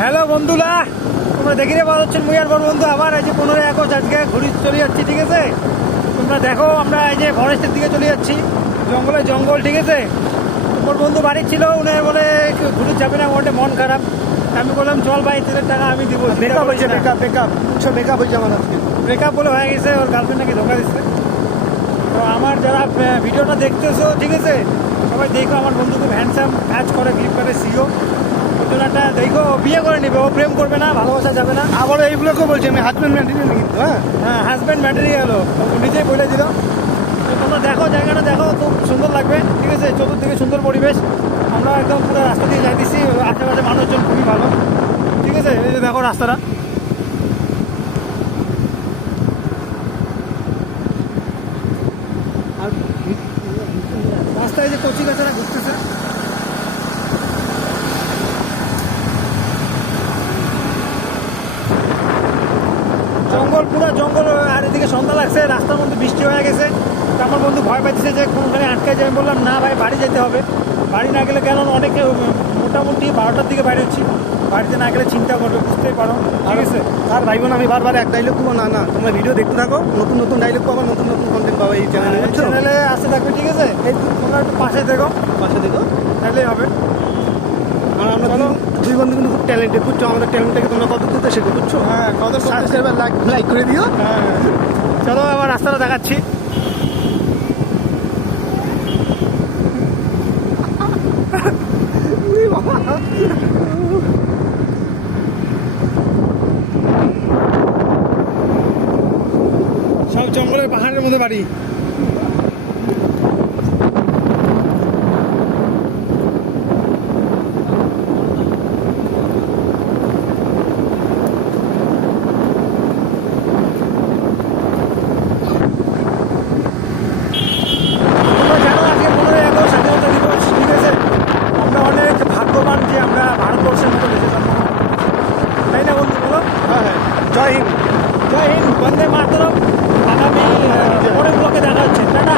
Hello বন্ধুরা, তোমরা দেখে নিয়ে পাচ্ছেন মুই আর বড় বন্ধু আবার এই যে 15 আগস্ট আজকে ঘুরি চলে যাচ্ছি। ঠিক আছে, তোমরা দেখো আমরা এই যে ফরেস্টের দিকে চলে যাচ্ছি, জঙ্গল। ঠিক আছে, ওর বন্ধু বাড়ি ছিল, উনি বলে ঘুরে যাবে না, ওটা মন খারাপ। আমি বললাম চল ভাই, তেলের টাকা আমি দিব। ব্রেকআপ হয়েছে, ব্রেকআপ হয়েছে আমার আজকে। ব্রেকআপ বলে হয়ে গেছে, ওর গার্লফ্রেন্ড নাকি ধোকা দিচ্ছে। তো আমার যারা ভিডিওটা দেখতেছো, ঠিক আছে, সবাই দেখো আমার বন্ধু খুব হ্যান্ডসাম, কাজ করে, ফ্লিপকার্টের সিও। ঘটনাটা দেখো, বিয়ে করে নিবে, ও প্রেম করবে না, ভালোবাসা যাবে না। আবার এইগুলোকে বলছি আমি হাজব্যান্ড ম্যাটেরিয়াল কিন্তু। হ্যাঁ, হাজব্যান্ড ম্যাটেরিয়াল নিজেই বলে দিল। তো তোমরা দেখো, জায়গাটা দেখো, খুব সুন্দর লাগবে। ঠিক আছে, চতুর্দিকে সুন্দর পরিবেশ, আমরা একদম পুরো রাস্তা দিয়ে যাইতেছি, আশেপাশে মানুষজন খুবই ভালো। ঠিক আছে, এই যে দেখো রাস্তাটা, আর রাস্তায় যে কচি গাছেরা ঘুরতেছে। জঙ্গল, পুরো জঙ্গল, আর এদিকে সন্ধ্যা লাগছে, রাস্তার মধ্যে বৃষ্টি হয়ে গেছে। তো আমার বন্ধু ভয় পাচ্ছে যে কোনখানে আটকে যায়। আমি বললাম না ভাই, বাড়ি যেতে হবে। বাড়ি না গেলে, কেন অনেকে মোটামুটি 12টার দিকে বাইরে হচ্ছি, বাড়িতে না গেলে চিন্তা করবে, বুঝতেই পারো। ঠিক আছে, আর ভাই বোন, আমি বারবার এক ডাইলগ দেবো না, তোমরা ভিডিও দেখতে থাকো, নতুন নতুন ডাইলগ পাবো, নতুন নতুন কন্টেন্ট পাবো এই চ্যানেলে আসতে থাকবে। ঠিক আছে, এই তোমরা একটু পাশে দেখো, তাহলেই হবে। আর আমরা দুই বন্ধু কিন্তু খুব ট্যালেন্টেড, বুঝছো? আমাদের ট্যালেন্টটাকে তোমরা কত তুলতে শেখো, বুঝছো? হ্যাঁ, কত সাবস্ক্রাইবার লাইক করে দিও। হ্যাঁ, চলো আবার রাস্তাটা দেখাচ্ছি। সব জঙ্গলের পাহাড়ের মধ্যে বাড়ি। তোমরা জানো আজকে 15 আগস্ট স্বাধীনতা দিবস। ঠিক আছে, আমরা অনেক ভাগ্যবান যে আমরা ভারতবর্ষের মতো দেশে জন্মগ্রহণ করেছি। তাই না বন্ধু, বলো? হ্যাঁ, জয় হিন্দ। জয় হিন্দ, বন্দে মাতরম। আগামী পরের ব্লকে দেখা হচ্ছে, টাটা।